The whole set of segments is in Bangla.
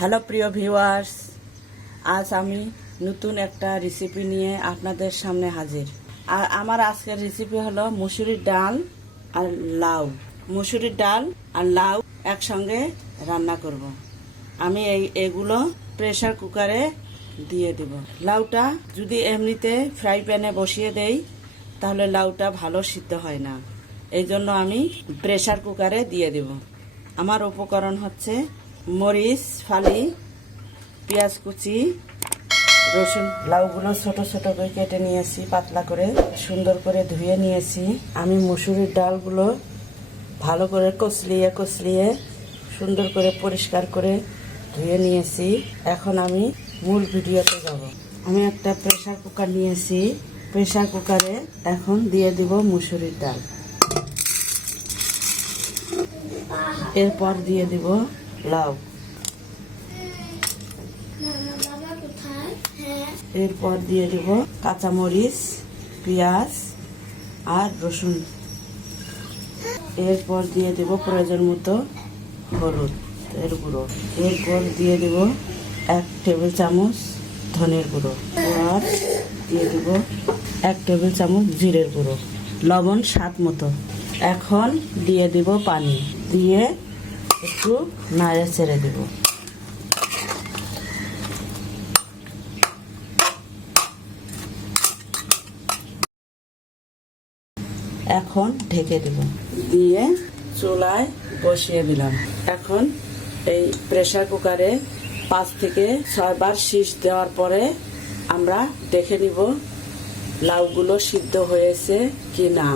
হ্যালো প্রিয় ভিউয়ার্স, আজ আমি নতুন একটা রেসিপি নিয়ে আপনাদের সামনে হাজির। আর আমার আজকের রেসিপি হলো মুসুরির ডাল আর লাউ। মুসুরির ডাল আর লাউ একসঙ্গে রান্না করব। আমি এই এগুলো প্রেসার কুকারে দিয়ে দেব। লাউটা যদি এমনিতে ফ্রাই প্যানে বসিয়ে দেই, তাহলে লাউটা ভালো সিদ্ধ হয় না। এই জন্য আমি প্রেসার কুকারে দিয়ে দেব। আমার উপকরণ হচ্ছে মরিচ, ফালি, পেঁয়াজ কুচি, রসুন লাউগুলো ছোট ছোট করে কেটে নিয়েছি, পাতলা করে সুন্দর করে ধুয়ে নিয়েছি। আমি মুসুরির ডালগুলো ভালো করে কচলিয়ে কচলিয়ে সুন্দর করে পরিষ্কার করে ধুয়ে নিয়েছি। এখন আমি মূল ভিডিওতে যাব। আমি একটা প্রেসার কুকার নিয়েছি। প্রেসার কুকারে এখন দিয়ে দিব মুসুরির ডাল। এরপর দিয়ে দিব লাউ এরপর দিয়ে দিব কাঁচামরিচ, পেঁয়াজ আর রসুন। এরপর দিয়ে দেব প্রয়োজন মতো হলুদ এর গুঁড়ো। এরপর দিয়ে দেব এক টেবিল চামচ ধনের গুঁড়ো আর দিয়ে দেব এক টেবিল চামচ জিরের গুঁড়ো। লবণ স্বাদ মতো। এখন দিয়ে দিব পানি। দিয়ে একটু নাড়ে ছেড়ে দেবো। এখন ঢেকে দেব। দিয়ে চুলায় বসিয়ে দিলাম। এখন এই প্রেসার কুকারে পাঁচ থেকে ছয়বার শীষ দেওয়ার পরে আমরা দেখে নিব লাউগুলো সিদ্ধ হয়েছে কি না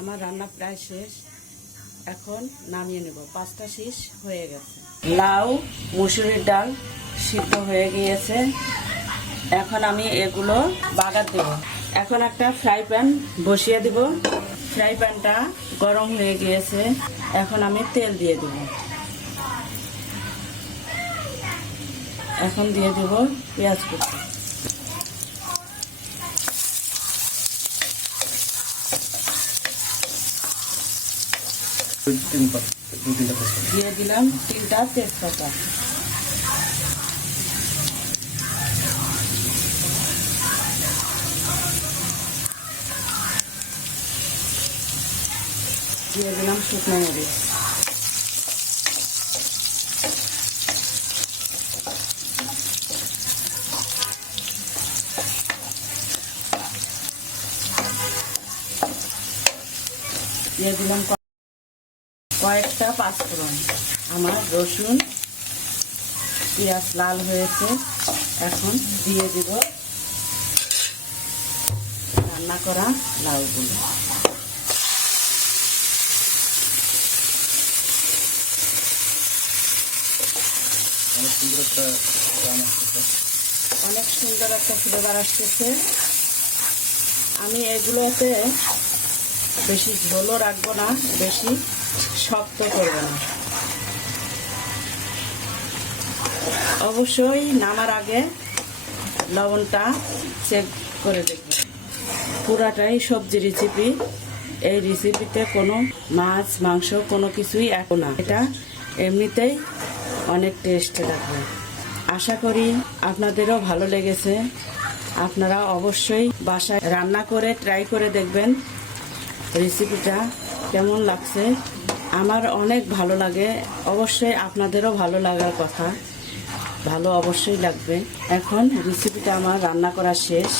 আমার রান্না প্রায় শেষ। এখন নামিয়ে নেব। পাঁচটা শীষ হয়ে গেছে। লাউ, মুসুরির ডাল সিদ্ধ হয়ে গিয়েছে। এখন আমি এগুলো বাগার দেব। এখন একটা ফ্রাই প্যান বসিয়ে দিব। ফ্রাই প্যানটা গরম হয়ে গিয়েছে। এখন আমি তেল দিয়ে দেব। এখন দিয়ে দেব পেঁয়াজ কুচি। তিন পাতা দু তিনটা তেজপাতা দিয়ে দিলাম তিনটা তেজপাতা দিয়ে দিলাম শুকনো মরিচ দিয়ে দিলাম ক- কয়েকটা পাঁচফোড়ন। আমার রসুন পেঁয়াজ লাল হয়েছে। এখন দিয়ে দিব রান্না করা লাউগুলো। অনেক সুন্দর একটা অনেক সুন্দর একটা ফ্লেভার আসতেছে। আমি এগুলোতে বেশি ঝোলও রাখব না বেশি শক্ত করবে না অবশ্যই নামার আগে লবণটা চেক করে দেখবেন পুরাটাই সবজি রেসিপি এই রেসিপিতে কোনো মাছ, মাংস, কোনো কিছুই এখন না। এটা এমনিতেই অনেক টেস্ট লাগবে। আশা করি আপনাদেরও ভালো লেগেছে। আপনারা অবশ্যই বাসায় রান্না করে ট্রাই করে দেখবেন রেসিপিটা কেমন লাগছে। আমার অনেক ভালো লাগে। অবশ্যই আপনাদেরও ভালো লাগার কথা। ভালো অবশ্যই লাগবে। এখন রেসিপিটা আমার রান্না করা শেষ।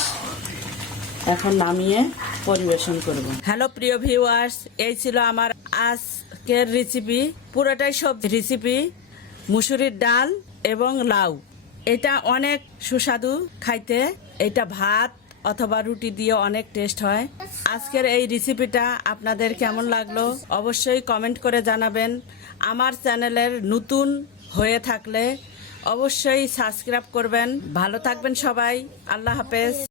এখন নামিয়ে পরিবেশন করব। হ্যালো প্রিয় ভিউয়ার্স এই ছিল আমার আজকের রেসিপি পুরোটাই সব রেসিপি মুসুরির ডাল এবং লাউ। এটা অনেক সুস্বাদু খাইতে। এটা ভাত অথবা রুটি দিয়ে অনেক টেস্ট হয়। আজকের এই রেসিপিটা আপনাদের কেমন লাগল অবশ্যই কমেন্ট করে জানাবেন। আমার চ্যানেলের নতুন হয়ে থাকলে অবশ্যই সাবস্ক্রাইব করবেন। ভালো থাকবেন সবাই। আল্লাহ হাফেজ।